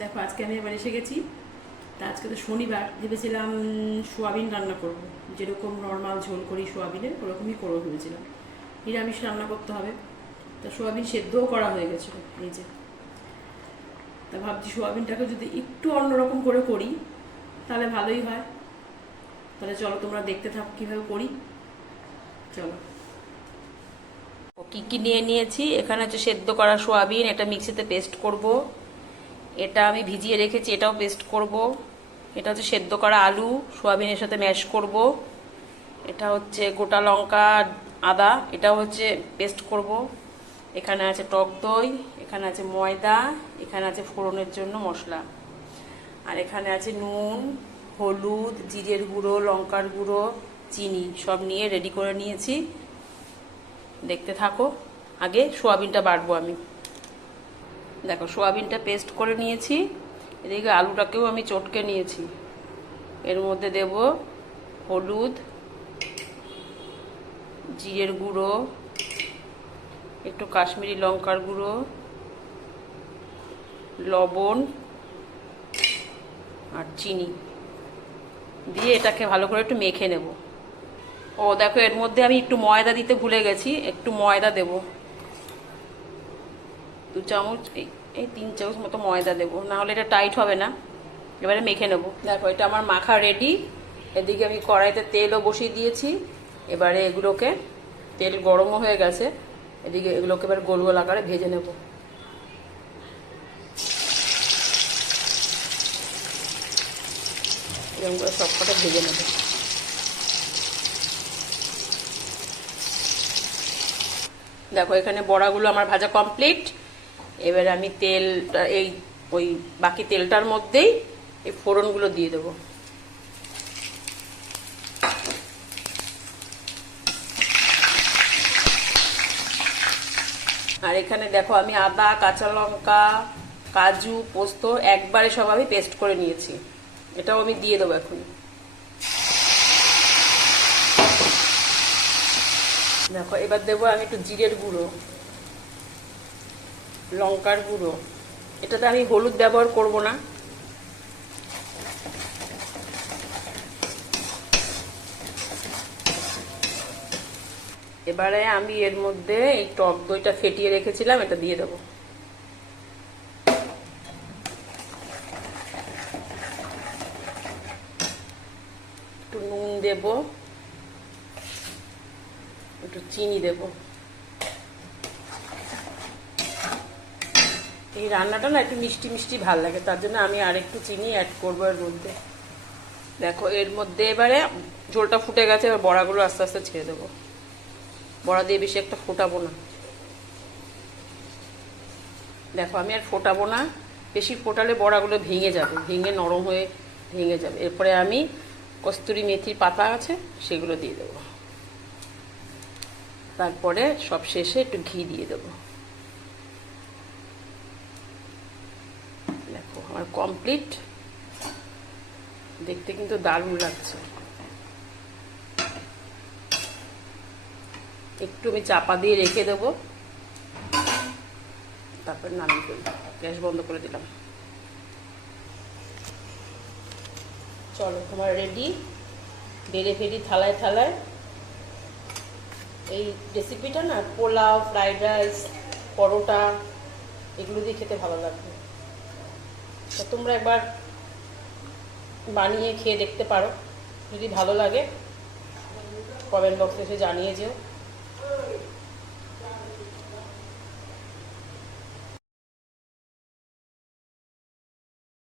দেখো আজকে আমি এবার এসে গেছি। তা আজকে তো শনিবার, ভেবেছিলাম সোয়াবিন রান্না করব, যেরকম নর্মাল ঝোল করি সোয়াবিনের ওরকমই করবো ভেবেছিলাম। নিরামিষ রান্না করতে হবে। তা সোয়াবিন সেদ্ধও করা হয়ে গেছিলো এই যে। তা ভাবছি সোয়াবিনটাকে যদি একটু অন্যরকম করে করি তাহলে ভালোই হয়। তাহলে চলো তোমরা দেখতে থাকো কীভাবে করি। চলো, কি কি নিয়ে নিয়েছি। এখানে হচ্ছে সেদ্ধ করা সোয়াবিন, এটা মিক্সিতে পেস্ট করব। এটা আমি ভিজিয়ে রেখেছি, এটাও পেস্ট করব। এটা হচ্ছে সেদ্ধ করা আলু, সোয়াবিনের সাথে ম্যাশ করব। এটা হচ্ছে গোটা লঙ্কা, আদা, এটাও হচ্ছে পেস্ট করব। এখানে আছে টক দই, এখানে আছে ময়দা, এখানে আছে ফোড়নের জন্য মশলা, আর এখানে আছে নুন, হলুদ, জিরের গুঁড়ো, লঙ্কার গুঁড়ো, চিনি, সব নিয়ে রেডি করে নিয়েছি। দেখতে থাকো। আগে সোয়াবিনটা বাটবো আমি। দেখো সোয়াবিনটা পেস্ট করে নিয়েছি, এদিকে আলুটাকেও আমি চটকে নিয়েছি। এর মধ্যে দেব হলুদ, জিরের গুঁড়ো, একটু কাশ্মীরি লঙ্কার গুঁড়ো, লবণ আর চিনি দিয়ে এটাকে ভালো করে একটু মেখে নেব। ও দেখো, এর মধ্যে আমি একটু ময়দা দিতে ভুলে গেছি, একটু ময়দা দেব। 2 চামচ, এই 3 চামচ মতো ময়দা দেবো, না হলে এটা টাইট হবে না। এবারে মেখে নেব। দেখো এটা আমার মাখা রেডি। এদিকে আমি কড়াইতে তেলও বসিয়ে দিয়েছি। এবারে এগুলোকে, তেল গরমও হয়ে গেছে, এদিকে এগুলোকে এবার গোল গোল আকারে ভেজে নেব। এরকম করে সবকটা ভেজে নেব। দেখো এখানে বড়াগুলো আমার ভাজা কমপ্লিট। এবারে আমি তেলটা, ওই বাকি তেলটার মধ্যেই এই ফোড়নগুলো দিয়ে দেবো। আর এখানে দেখো আমি আদা, কাঁচা লঙ্কা, কাজু, পোস্ত একবারে সব আমি পেস্ট করে নিয়েছি, এটাও আমি দিয়ে দেবো এখন। দেখো এবার দেবো আমি একটু জিরের গুঁড়ো, লঙ্কার গুঁড়ো। এটাতে আমি হলুদ ব্যবহার করব না। এবারে আমি এর মধ্যে এই টক দইটা ফেটিয়ে রেখেছিলাম, এটা দিয়ে দেবো। একটু নুন দেব, একটু চিনি দেব। এই রান্নাটা না একটু মিষ্টি মিষ্টি ভাল লাগে, তার জন্য আমি আর একটু চিনি অ্যাড করবো এর মধ্যে। দেখো এর মধ্যে এবারে ঝোলটা ফুটে গেছে, এবার বড়াগুলো আস্তে আস্তে ছেড়ে দেবো। বড়া দিয়ে বেশি একটা ফোটাবো না। দেখো আমি আর ফোটাবো না, বেশি ফোটালে বড়াগুলো ভেঙে যাবে, ভেঙে নরম হয়ে ভেঙে যাবে। এরপরে আমি কস্তুরি মেথির পাতা আছে সেগুলো দিয়ে দেবো। তারপরে সব শেষে একটু ঘি দিয়ে দেবো। দেখো আমার কমপ্লিট। দেখতে কিন্তু দারুণ লাগছে। একটু আমি চাপা দিয়ে রেখে দেবো, তারপর নামিয়ে ফেলবো। গ্যাস বন্ধ করে দিলাম। চলো তোমার রেডি। বেড়ে ফেরি থালায় থালায়। এই রেসিপিটা না পোলাও, ফ্রাইড রাইস, পরোটা এগুলো দিয়ে খেতে ভালো লাগবে। তো তোমরা একবার বানিয়ে খেয়ে দেখতে পারো, যদি ভালো লাগে কমেন্ট বক্সে এসে জানিয়ে যেও।